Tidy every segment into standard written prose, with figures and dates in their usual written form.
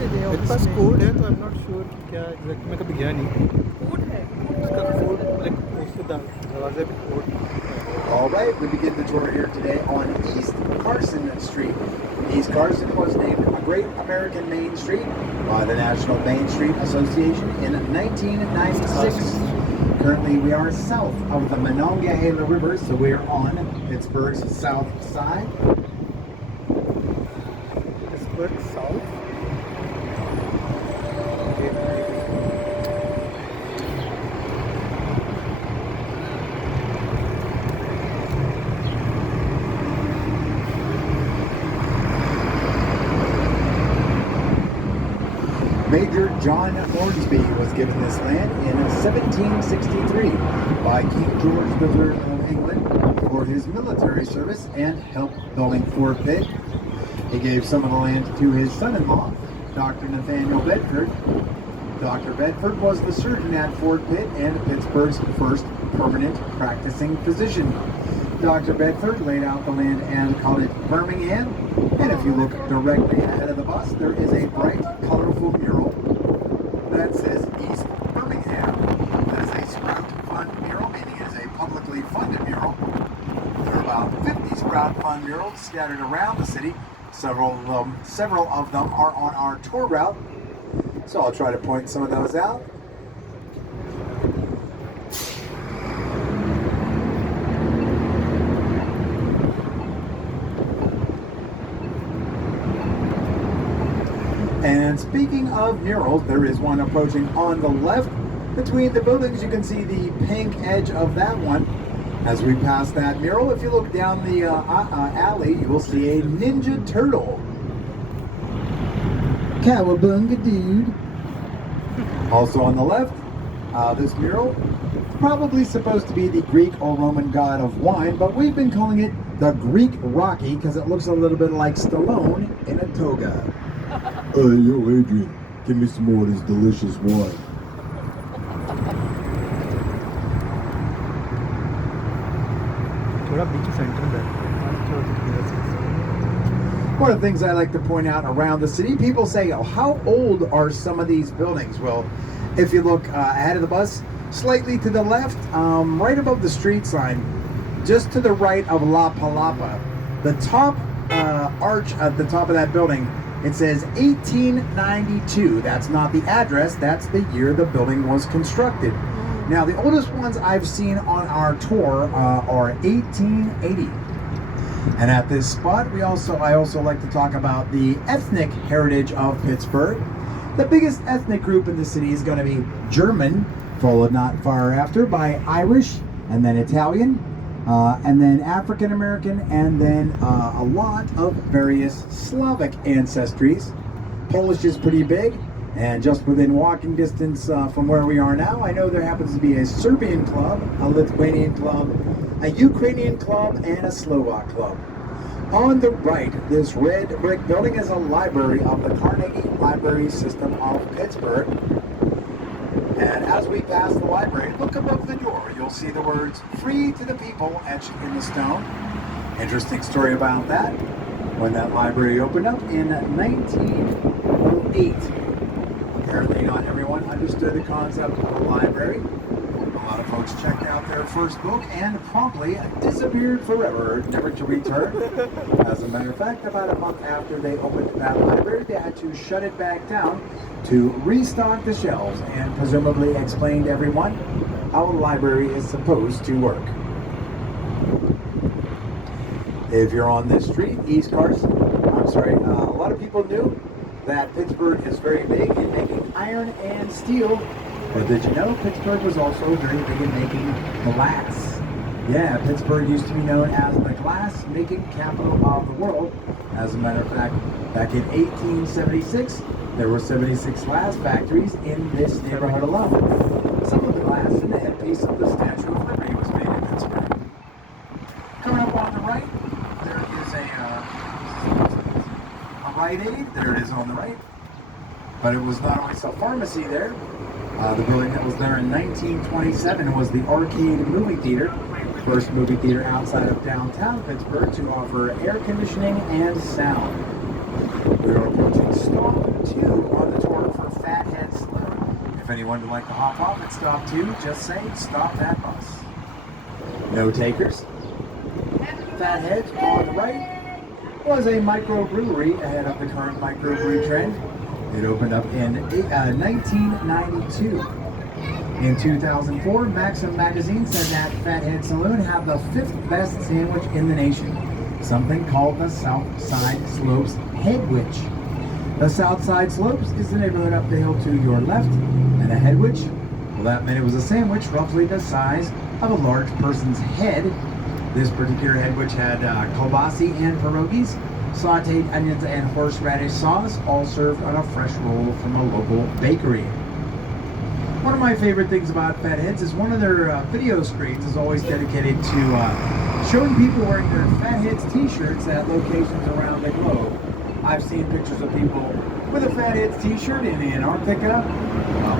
मेरे पास कोड है तो आई एम नॉट श्योर कि क्या एग्जैक्ट मैं कभी गया नहीं कोड है उसका कोड लाइक उसके दरवाजे पे code All right, we begin the tour here today on East Carson Street. East Carson was named a Great American Main Street by the National Main Street Association in 1996. Currently, we are south of the Monongahela River, so we are on Pittsburgh's south side. Pittsburgh South. Major John Hornsby was given this land in 1763 by King George III of England for his military service and help building Fort Pitt. He gave some of the land to his son-in-law, Dr. Nathaniel Bedford. Dr. Bedford was the surgeon at Fort Pitt and Pittsburgh's first permanent practicing physician. Dr. Bedford laid out the land and called it Birmingham. And if you look directly ahead of the bus, there is a bright, colorful mural that says East Birmingham. That is a Sprout Fund mural, meaning it is a publicly funded mural. There are about 50 Sprout Fund murals scattered around the city. Several of them are on our tour route. So I'll try to point some of those out. And speaking of murals, there is one approaching on the left. Between the buildings, you can see the pink edge of that one. As we pass that mural, if you look down the alley, you will see a Ninja Turtle. Cowabunga, dude. Also on the left, this mural, probably supposed to be the Greek or Roman god of wine, but we've been calling it the Greek Rocky because it looks a little bit like Stallone in a toga. Yo, Adrian, give me some more of this delicious wine. थोड़ा बीच centre में One of the things I like to point out around the city, people say, oh, how old are some of these buildings? Well, if you look ahead of the bus, slightly to the left, right above the street sign, just to the right of La Palapa, the top arch at the top of that building, it says 1892. That's not the address, that's the year the building was constructed. Now, the oldest ones I've seen on our tour are 1880. And at this spot, I also like to talk about the ethnic heritage of Pittsburgh. The biggest ethnic group in the city is going to be German, followed not far after by Irish, and then Italian, and then African American, and then a lot of various Slavic ancestries. Polish is pretty big, and just within walking distance from where we are now, I know there happens to be a Serbian club, a Lithuanian club, a Ukrainian club, and a Slovak club. On the right, this red brick building is a library of the Carnegie Library System of Pittsburgh. And as we pass the library, look above the door. You'll see the words, "Free to the people," etched in the stone. Interesting story about that. When that library opened up in 1908, apparently not everyone understood the concept of a library. A lot of folks checked out their first book and promptly disappeared forever, never to return. As a matter of fact, about a month after they opened that library, they had to shut it back down to restock the shelves and presumably explain to everyone how a library is supposed to work. If you're on this street, East Carson, a lot of people knew that Pittsburgh is very big in making iron and steel. But did you know Pittsburgh was also very big in making glass? Yeah, Pittsburgh used to be known as the glass-making capital of the world. As a matter of fact, back in 1876, there were 76 glass factories in this neighborhood alone. Some of the glass in the headpiece of the Statue of Liberty was made in Pittsburgh. Coming up on the right, there is a Rite Aid. There it is on the right. But it was not always a pharmacy there. The building that was there in 1927 was the Arcade Movie Theater, first movie theater outside of downtown Pittsburgh to offer air conditioning and sound. We are approaching stop 2 anyone would like to hop off at stop 2, just say, stop that bus. No takers. Fatheads on the right was a microbrewery ahead of the current microbrewery trend. It opened up in 1992. In 2004, Maxim magazine said that Fathead Saloon had the 5th best sandwich in the nation, something called the South Side Slopes Headwich. The South Side Slopes is the neighborhood up the hill to your left, and a headwich, well, that meant it was a sandwich roughly the size of a large person's head. This particular headwich had kielbasa and pierogies, sauteed onions and horseradish sauce, all served on a fresh roll from a local bakery. One of my favorite things about Fatheads is one of their video screens is always dedicated to showing people wearing their Fatheads t-shirts at locations around the globe. I've seen pictures of people with a Fatheads t-shirt in Antarctica,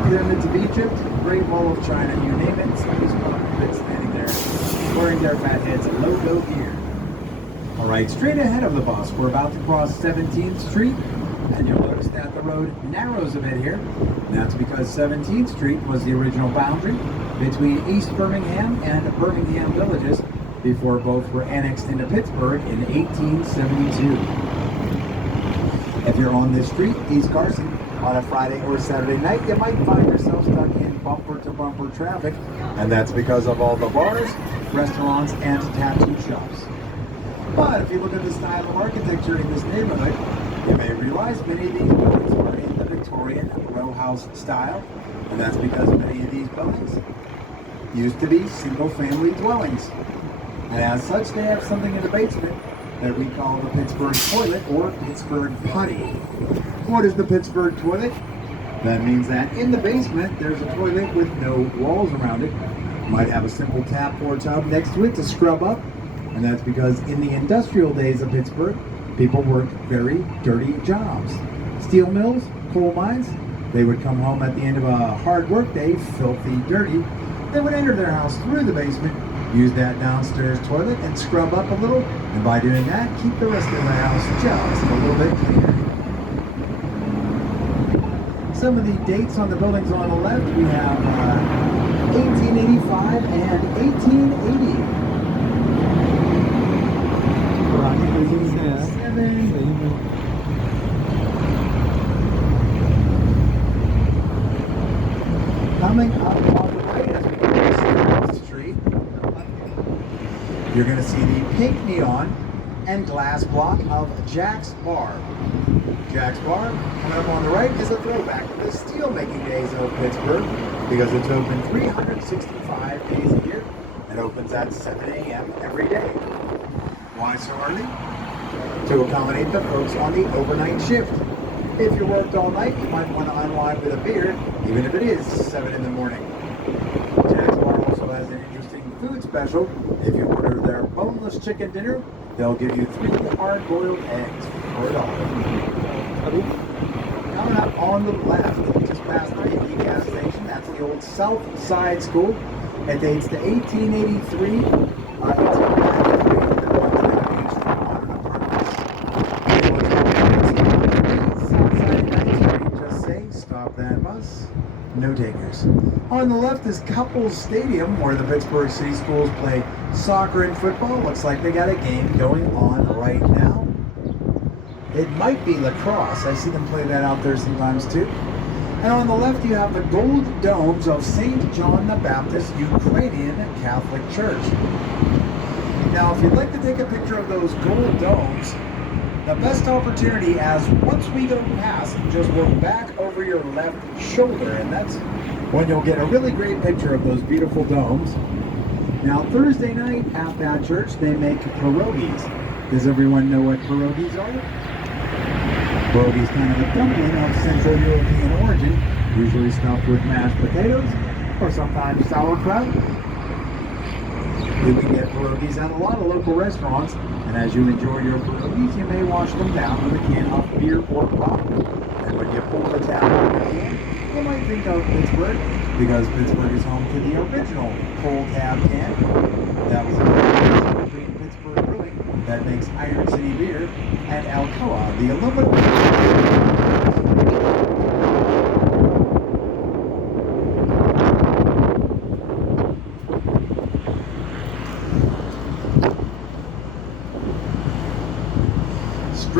pyramids of Egypt, Great Wall of China, you name it. Somebody's probably standing there wearing their Fatheads logo gear. All right, straight ahead of the bus, we're about to cross 17th Street, and you'll notice that the road narrows a bit here. And that's because 17th Street was the original boundary between East Birmingham and Birmingham villages before both were annexed into Pittsburgh in 1872. If you're on this street, East Carson, on a Friday or Saturday night, you might find yourself stuck in bumper-to-bumper traffic, and that's because of all the bars, restaurants, and tattoo shops. But if you look at the style of architecture in this neighborhood, you may realize many of these buildings are in the Victorian row house style, and that's because many of these buildings used to be single-family dwellings. And as such, they have something in the basement that we call the Pittsburgh toilet or Pittsburgh potty. What is the Pittsburgh toilet? That means that in the basement, there's a toilet with no walls around it. Might have a simple tap or tub next to it to scrub up. And that's because in the industrial days of Pittsburgh, people worked very dirty jobs. Steel mills, coal mines, they would come home at the end of a hard work day, filthy dirty. They would enter their house through the basement, use that downstairs toilet and scrub up a little, and by doing that, keep the rest of the house just a little bit cleaner. Some of the dates on the buildings on the left, we have 1885 and 1880. Coming up on the right as we cross the street, you're going to see the pink neon and glass block of Jack's Bar. Jack's Bar, coming up on the right, is a throwback to the steel-making days of Pittsburgh because it's open 365 days a year and opens at 7 a.m. every day. Why so early? To accommodate the folks on the overnight shift. If you worked all night, you might want to unwind with a beer, even if it is 7 in the morning. Jack's Bar also has an interesting food special. If you order their boneless chicken dinner, they'll give you 3 hard-boiled eggs for $1. Coming up on the left, just past the AP gas station, that's the old South Side School. It dates to 1883. No takers. On the left is Couples Stadium, where the Pittsburgh City schools play soccer and football. Looks like they got a game going on right now. It might be lacrosse. I see them play that out there sometimes too. And on the left you have the gold domes of St. John the Baptist Ukrainian Catholic Church. Now, if you'd like to take a picture of those gold domes, the best opportunity as once we go past, just look back over your left shoulder, and that's when you'll get a really great picture of those beautiful domes. Now, Thursday night at that church, they make pierogies. Does everyone know what pierogies are? Pierogies kind of a dumpling of Central European origin, usually stuffed with mashed potatoes or sometimes sauerkraut. You can get pierogies at a lot of local restaurants, and as you enjoy your pierogies, you may wash them down with a can of beer or pop. And when you pull the tap on your can, you might think of Pittsburgh, because Pittsburgh is home to the original pull tab can. That was a collaboration between Pittsburgh Brewing, that makes Iron City beer, and Alcoa, the aluminum.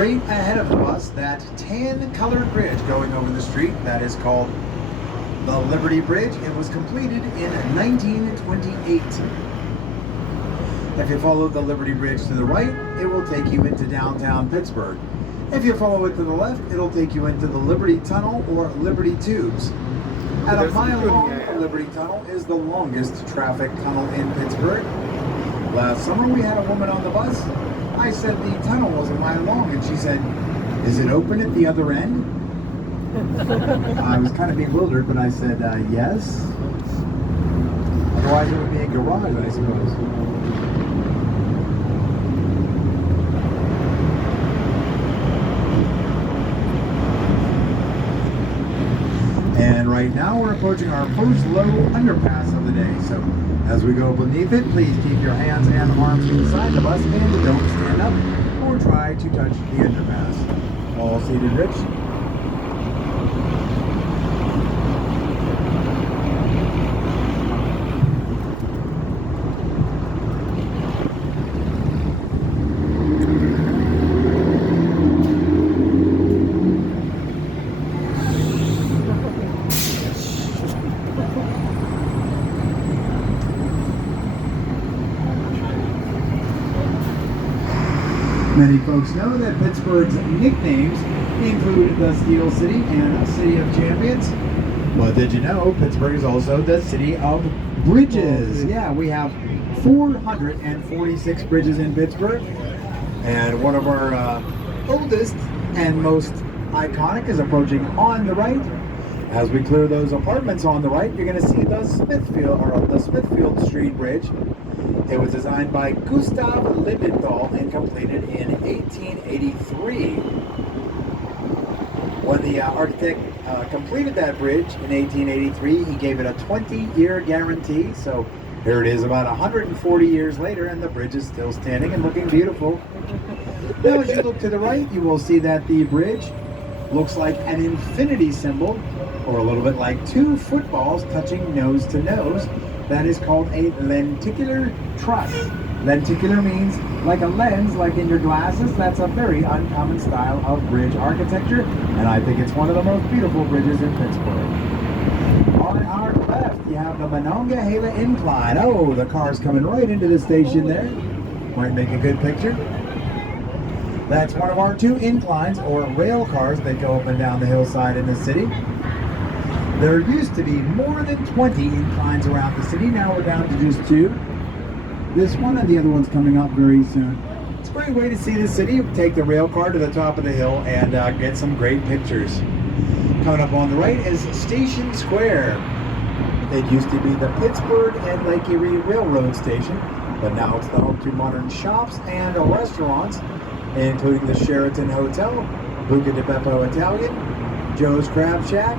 Straight ahead of the bus, that tan-colored bridge going over the street, that is called the Liberty Bridge. It was completed in 1928. If you follow the Liberty Bridge to the right, it will take you into downtown Pittsburgh. If you follow it to the left, it'll take you into the Liberty Tunnel or Liberty Tubes. At a mile long, the Liberty Tunnel is the longest traffic tunnel in Pittsburgh. Last summer, we had a woman on the bus. I said the tunnel was a mile long, and she said, "Is it open at the other end?" I was kind of bewildered, but I said, yes. Otherwise, it would be a garage, I suppose. And right now we're approaching our first low underpass of the day. So as we go beneath it, please keep your hands and arms inside the bus and don't stand up or try to touch the underpass. All seated, Rich? Many folks know that Pittsburgh's nicknames include the Steel City and City of Champions. But did you know Pittsburgh is also the city of bridges? Yeah, we have 446 bridges in Pittsburgh. And one of our oldest and most iconic is approaching on the right. As we clear those apartments on the right, you're going to see the Smithfield Street Bridge. It was designed by Gustav Lindenthal and completed in 1883. When the architect completed that bridge in 1883, he gave it a 20-year guarantee. So here it is about 140 years later, and the bridge is still standing and looking beautiful. Now, as you look to the right, you will see that the bridge looks like an infinity symbol, or a little bit like two footballs touching nose to nose. That is called a lenticular truss. Lenticular means like a lens, like in your glasses. That's a very uncommon style of bridge architecture, and I think it's one of the most beautiful bridges in Pittsburgh. On our left, you have the Monongahela Incline. Oh, the car's coming right into the station there. Might make a good picture. That's one of our two inclines, or rail cars, that go up and down the hillside in the city. There used to be more than 20 inclines around the city. Now we're down to just two. This one and the other one's coming up very soon. It's a great way to see the city. Take the rail car to the top of the hill and get some great pictures. Coming up on the right is Station Square. It used to be the Pittsburgh and Lake Erie Railroad Station, but now it's the home to modern shops and restaurants, including the Sheraton Hotel, Buca di Beppo Italian, Joe's Crab Shack,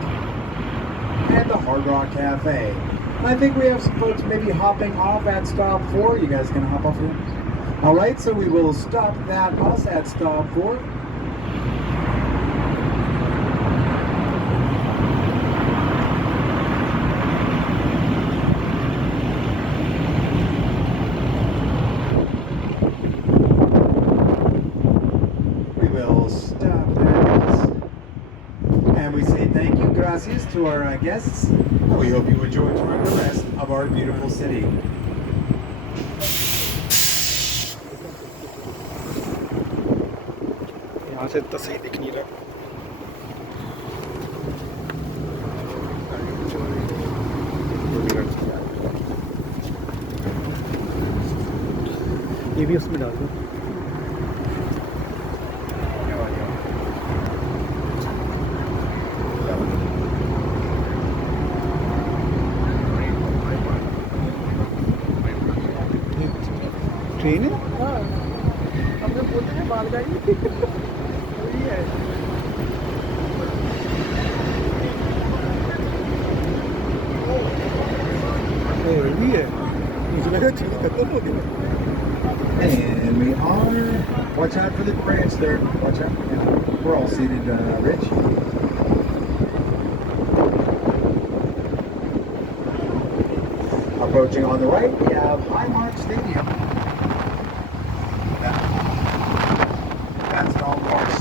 and the Hard Rock Cafe. I think we have some folks maybe hopping off at stop 4. You guys can hop off here? All right, so we will stop that bus at stop 4. We will stop that bus. And we say thank you, gracias, to our guests. We hope you enjoy touring the rest of our beautiful city. यहाँ से तो सही दिख नहीं रहा। ये भी उसमें डाल दो। ट्रेन है? हाँ, हमने बोलते हैं मालगाड़ी वही है। वही है, मुझे लगा ट्रेन खत्म हो गया। And we are, watch out for the branch there, watch out. Yeah. We're all seated, Rich. Approaching on the right, we have Highmark Stadium. That's golf course.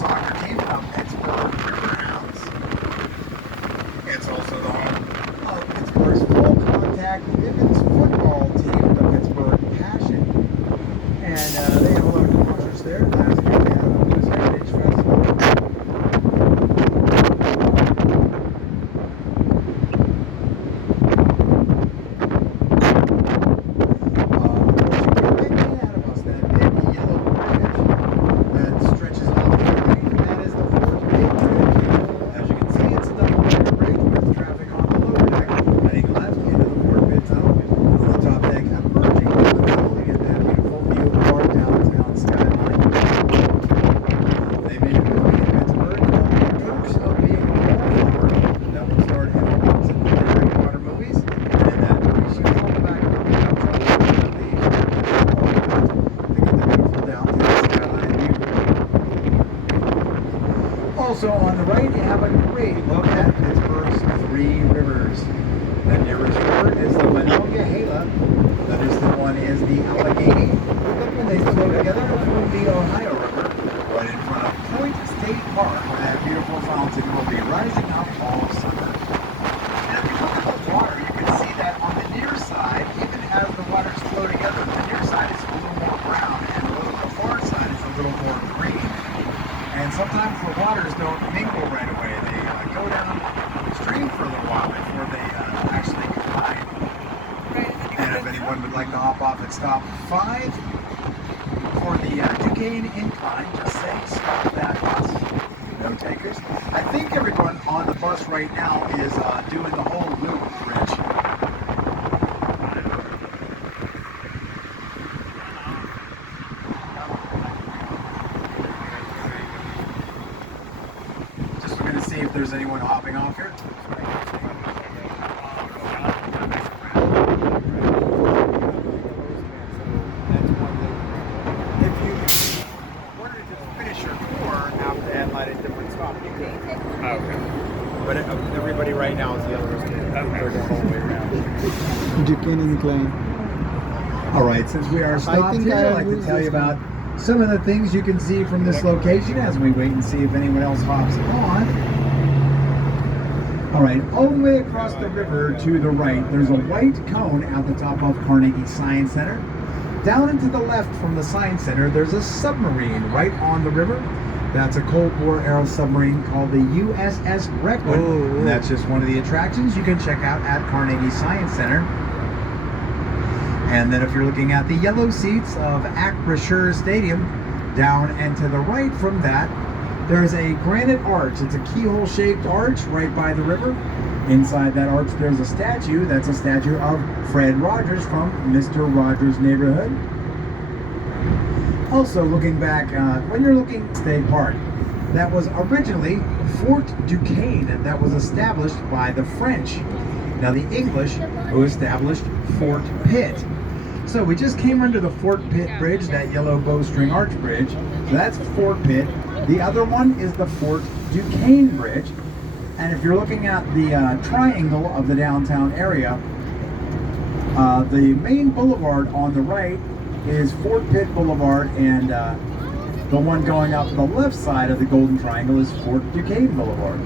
also the home of Pittsburgh's full contact women's football team, the Pittsburgh Passion. And they have a lot of concerts there. Last year they had a Blues Heritage Festival. Also on the right, you have a great look at Pittsburgh's three rivers. The nearest river is the Monongahela. The distant one is the Allegheny. When they flow together through the Ohio River, right in front of Point State Park, that beautiful fountain will be rising up all summer. And if you look at the water, you can see that on the near side, even as the waters flow together, the near side is a little more brown, and the far side is a little more green. And sometimes the waters don't mingle right away. They go down stream for a little while before they actually combine. And if anyone would like to hop off at stop 5 for the Duquesne Incline, just say stop that bus. No takers. I think everyone on the bus right now is doing the whole loop, Rich. See if there's anyone hopping off here. If you wanted to just finish your tour after at a different stop, you could. Okay. But everybody right now is the others. They're going all the way around. Duquesne Incline. All right, since we are stopped here, I'd like to tell you about some of the things you can see from this location as we wait and see if anyone else hops on. All right, all the way across the river to the right, there's a white cone at the top of Carnegie Science Center. Down and to the left from the Science Center, there's a submarine right on the river. That's a Cold War era submarine called the USS Requin. And that's just one of the attractions you can check out at Carnegie Science Center. And then if you're looking at the yellow seats of Acrisure Stadium, down and to the right from that, there's a granite arch. It's a keyhole-shaped arch right by the river. Inside that arch, there's a statue. That's a statue of Fred Rogers from Mr. Rogers' Neighborhood. Also, looking back, when you're looking at State Park, that was originally Fort Duquesne that was established by the French. Now, the English who established Fort Pitt. So we just came under the Fort Pitt Bridge, that yellow bowstring arch bridge. So that's Fort Pitt. The other one is the Fort Duquesne Bridge. And if you're looking at the triangle of the downtown area, the main boulevard on the right is Fort Pitt Boulevard, and the one going up the left side of the Golden Triangle is Fort Duquesne Boulevard.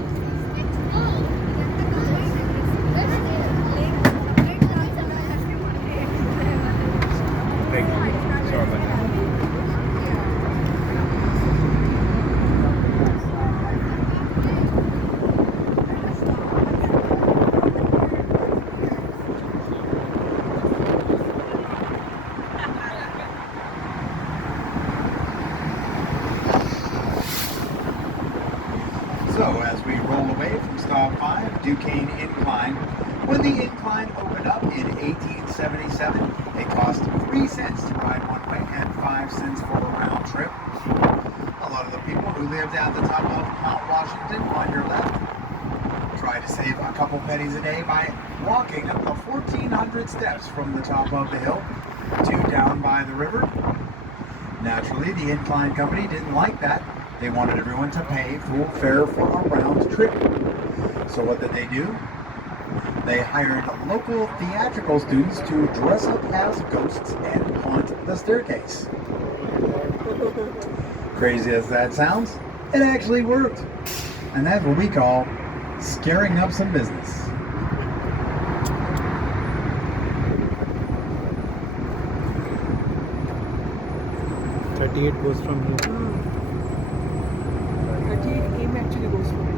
Thank you. Sorry about that. So as we roll away from stop 5, Duquesne Incline, when the incline opened up in 1877, it cost 3 cents to ride one way and 5 cents for a round trip. A lot of the people who lived at the top of Mount Washington on your left tried to save a couple pennies a day by walking up the 1,400 steps from the top of the hill to down by the river. Naturally, the incline company didn't like that. They wanted everyone to pay full fare for a round trip. So what did they do? They hired local theatrical students to dress up as ghosts and haunt the staircase. Crazy as that sounds, it actually worked. And that's what we call scaring up some business. $38 goes from here. 38 aim actually goes for it.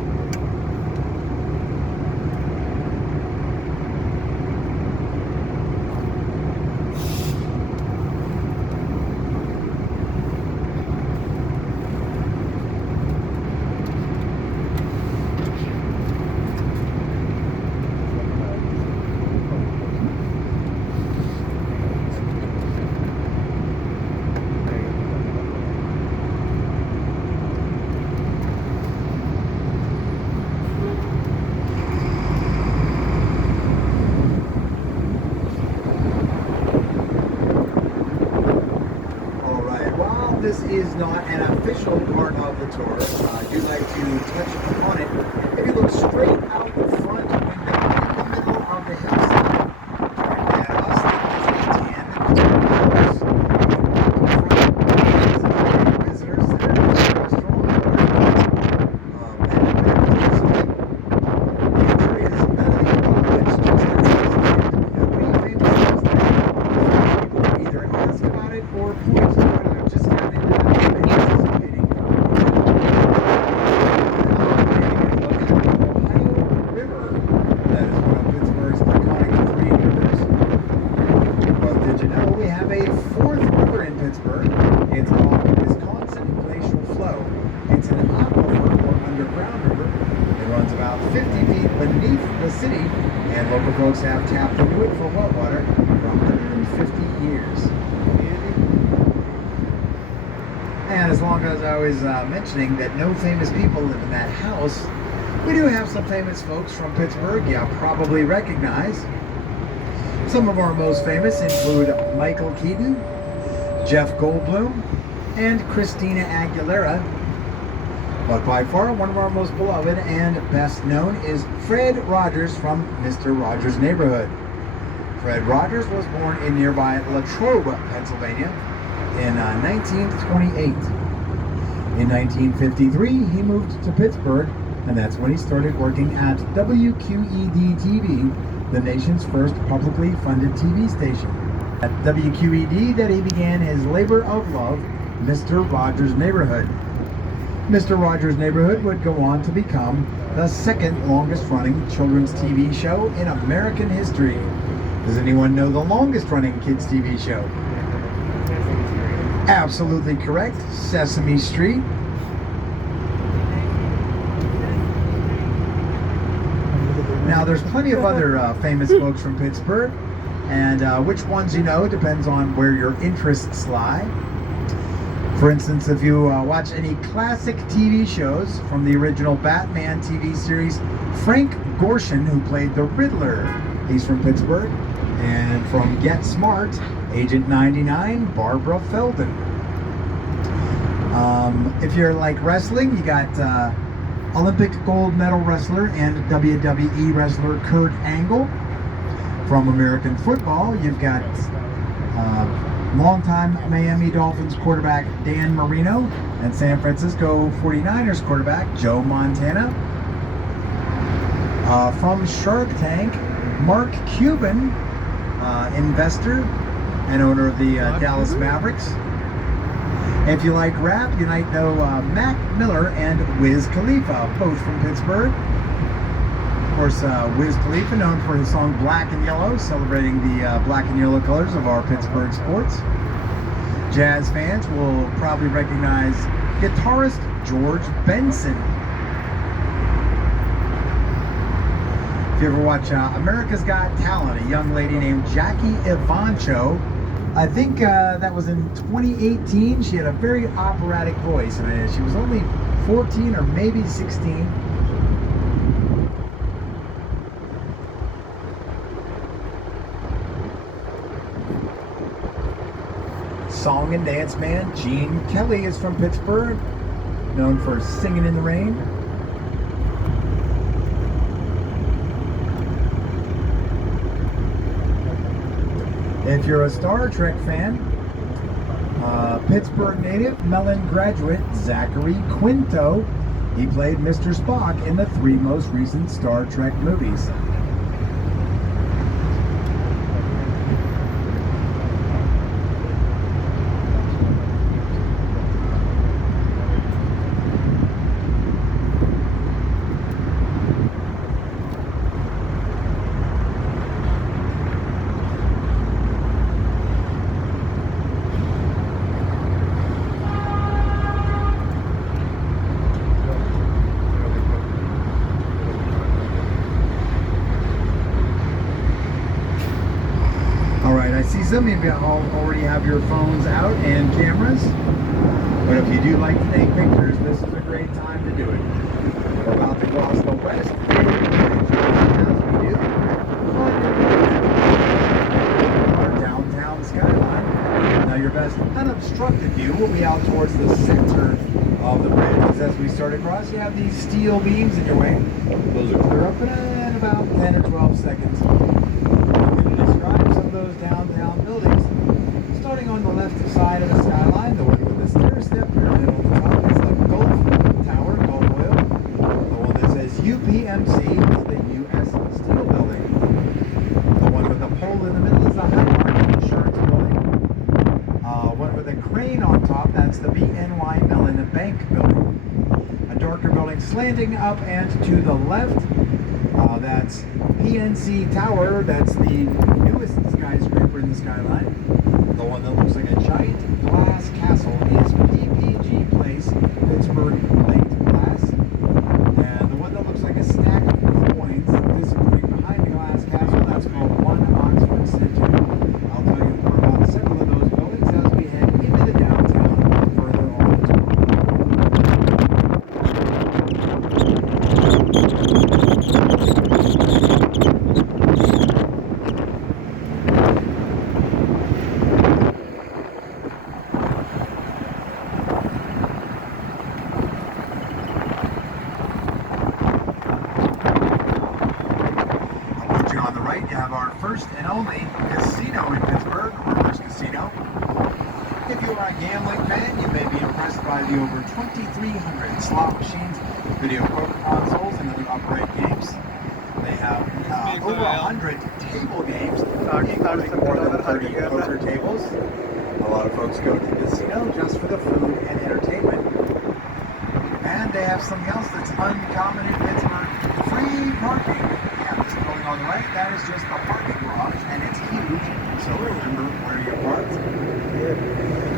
This is not an official part of the tour. I do like to touch upon it. If you look straight out the front window in the middle of the hillside, and us visitors there, restaurant, or point to it, just kind of anticipating. Ohio River, that is one of Pittsburgh's iconic 3 rivers. Well, did you know we have a 4th river in Pittsburgh? It's called the Wisconsin Glacial Flow. It's an aquifer or underground river. It runs about 50 feet beneath the city, and local folks have tapped into it for well water for 150 years. And as long as I was mentioning that no famous people live in that house, we do have some famous folks from Pittsburgh you probably recognize. Some of our most famous include Michael Keaton, Jeff Goldblum, and Christina Aguilera. But by far, one of our most beloved and best known is Fred Rogers from Mr. Rogers' Neighborhood. Fred Rogers was born in nearby Latrobe, Pennsylvania, in 1928. In 1953, he moved to Pittsburgh, and that's when he started working at WQED-TV, the nation's first publicly funded TV station. At WQED that he began his labor of love, Mr. Rogers' Neighborhood. Mr. Rogers' Neighborhood would go on to become the second longest running children's TV show in American history. Does anyone know the longest running kids TV show? Absolutely correct, Sesame Street. Now there's plenty of other famous folks from Pittsburgh, and which ones you know depends on where your interests lie. For instance, if you watch any classic TV shows from the original Batman TV series, Frank Gorshin, who played the Riddler, he's from Pittsburgh. And from Get Smart, Agent 99, Barbara Feldon. If you're like wrestling, you got Olympic gold medal wrestler and WWE wrestler Kurt Angle. From American football, you've got longtime Miami Dolphins quarterback Dan Marino and San Francisco 49ers quarterback Joe Montana. From Shark Tank, Mark Cuban, investor and owner of the Dallas Mavericks. If you like rap, you might know Mac Miller and Wiz Khalifa, both from Pittsburgh. Of course, Wiz Khalifa, known for his song Black and Yellow, celebrating the black and yellow colors of our Pittsburgh sports. Jazz fans will probably recognize guitarist George Benson. If you ever watch America's Got Talent, a young lady named Jackie Evancho, I think that was in 2018. She had a very operatic voice. I mean, she was only 14 or maybe 16. Song and dance man Gene Kelly is from Pittsburgh, known for Singing in the Rain. If you're a Star Trek fan, Pittsburgh native, Mellon graduate Zachary Quinto He played Mr. Spock in the 3 most recent Star Trek movies. I see some of you all already have your phones out and cameras, but if you do like to take pictures, this is a great time to do it. We're about to cross the west bridge as we do our downtown skyline. Now your best unobstructed view will be out towards the center of the bridge, because as we start across, you have these steel beams in your way. Those will clear up in about 10 or 12 seconds. Describe some of those downtown buildings. Starting on the left side of the skyline, the one with the stair step pyramid on the top is the Gulf Tower, Gulf Oil. The one that says UPMC is the US Steel Building. The one with the pole in the middle is the Highmark Insurance Building. One with a crane on top, that's the BNY Mellon Bank Building. A darker building slanting up and to the left, that's PNC Tower, that's the newest skyscraper in the skyline. The one that looks like a giant glass castle is PPG Place, Pittsburgh Plate Glass. And the one that looks like a stack of coins disappearing behind the glass castle, that's called One Oxford Center. I'll tell you more about several of those buildings as we head into the downtown further on the tour. On the right, you have our first and only casino in Pittsburgh, Rivers Casino. If you are a gambling fan, you may be impressed by the over 2,300 slot machines, video poker consoles, and other upright games. They have over 100 table games, including more than 30 poker tables. A lot of folks go to the casino just for the food and entertainment. And they have something else that's uncommon in Pittsburgh: free parking. On the right, that is just the parking garage, and it's huge, so remember where you're parked.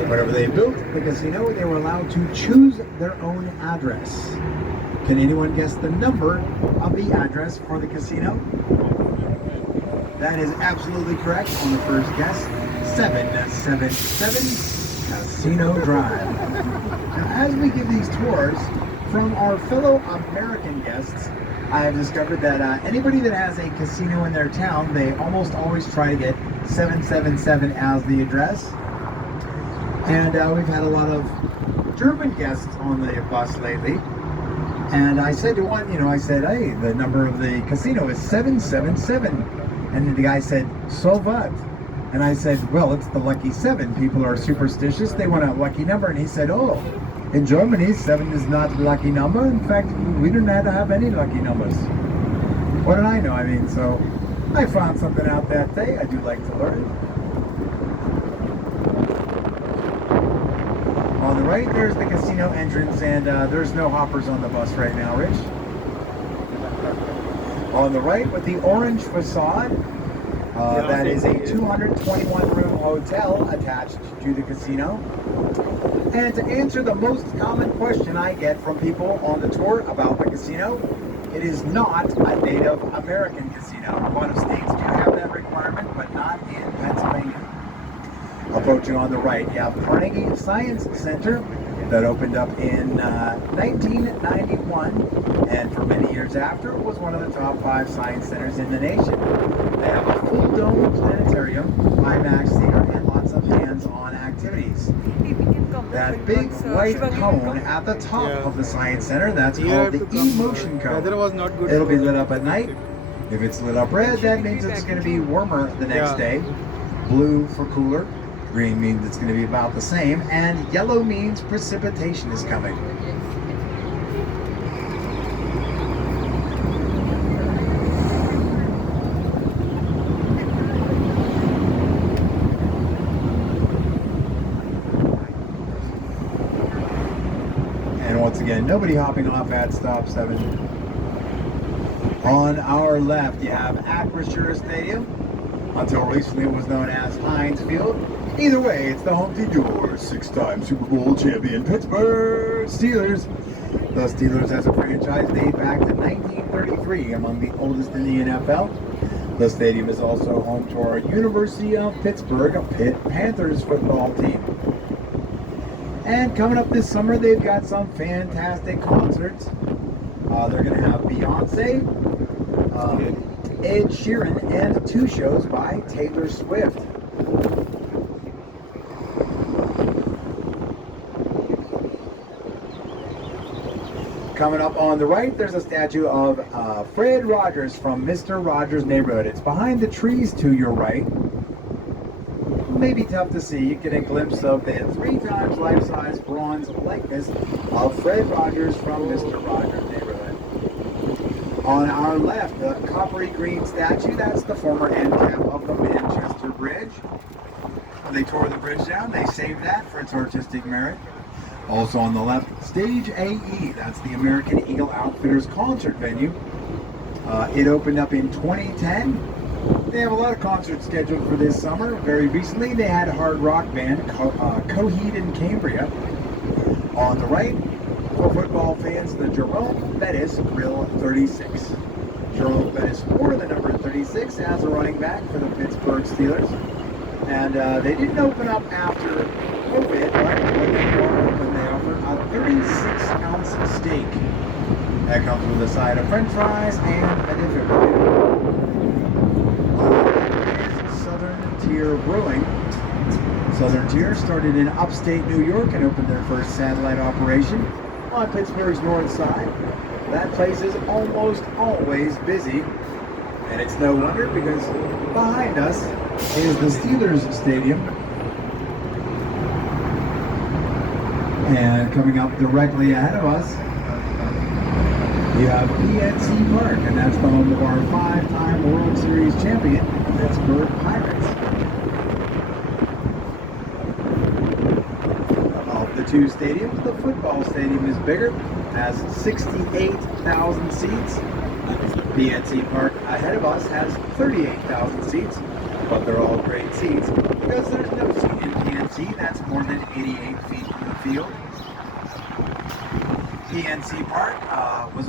Whenever they built the casino, they were allowed to choose their own address. Can anyone guess the number of the address for the casino? That is absolutely correct on the first guess. 777 Casino Drive. Now, as we give these tours, from our fellow American guests, I have discovered that anybody that has a casino in their town, they almost always try to get 777 as the address. And we've had a lot of German guests on the bus lately. And I said to one, I said, hey, the number of the casino is 777. And the guy said, so what? And I said, well, it's the lucky 7. People are superstitious. They want a lucky number. And he said, oh, in Germany, 7 is not a lucky number. In fact, we do not have any lucky numbers. What did I know? So I found something out that day. I do like to learn. On the right, there's the casino entrance, and there's no hoppers on the bus right now, Rich. On the right, with the orange facade, that is a 221-room hotel attached to the casino. And to answer the most common question I get from people on the tour about the casino, it is not a Native American casino. A lot of states do have that requirement, but not in Pennsylvania. Approaching on the right, you have Carnegie Science Center that opened up in 1991, and for many years after, was one of the top 5 science centers in the nation. They have a full dome planetarium, IMAX theater, and lots of hands-on activities. That big white cone at the top of the Science Center, that's called the E-motion cone. It'll be lit up at night. If it's lit up red, that means it's going to be warmer the next day. Blue for cooler. Green means it's going to be about the same. And yellow means precipitation is coming. Nobody hopping off at stop 7. On our left, you have Acrisure Stadium. Until recently, it was known as Heinz Field. Either way, it's the home to your 6-time Super Bowl champion Pittsburgh Steelers. The Steelers, as a franchise, date back to 1933, among the oldest in the NFL. The stadium is also home to our University of Pittsburgh Pitt Panthers football team. And coming up this summer, they've got some fantastic concerts. They're going to have Beyonce, Ed Sheeran, and 2 shows by Taylor Swift. Coming up on the right, there's a statue of Fred Rogers from Mr. Rogers' Neighborhood. It's behind the trees to your right. Maybe tough to see. You get a glimpse of the 3 times life-size bronze likeness of Fred Rogers from Mr. Rogers' Neighborhood. On our left, the coppery green statue, that's the former end cap of the Manchester Bridge. When they tore the bridge down, they saved that for its artistic merit. Also on the left, Stage AE, that's the American Eagle Outfitters concert venue. It opened up in 2010. They have a lot of concerts scheduled for this summer. Very recently, they had a hard rock band, Coheed and Cambria. On the right, for football fans, the Jerome Bettis Grill 36. Jerome Bettis wore the number 36 as a running back for the Pittsburgh Steelers. And they didn't open up after COVID, but when they were open, they offered a 36-ounce steak. That comes with a side of french fries and a defibrillator. Southern Tier Brewing. Southern Tier started in upstate New York and opened their first satellite operation on Pittsburgh's north side. That place is almost always busy, and it's no wonder because behind us is the Steelers Stadium. And coming up directly ahead of us, you have PNC Park, and that's the home of our 5-time World Series champion, Pittsburgh Pirates. Of the 2 stadiums, the football stadium is bigger, has 68,000 seats. PNC Park ahead of us has 38,000 seats, but they're all great seats because there's no seat in PNC that's more than 88 feet from the field. PNC Park was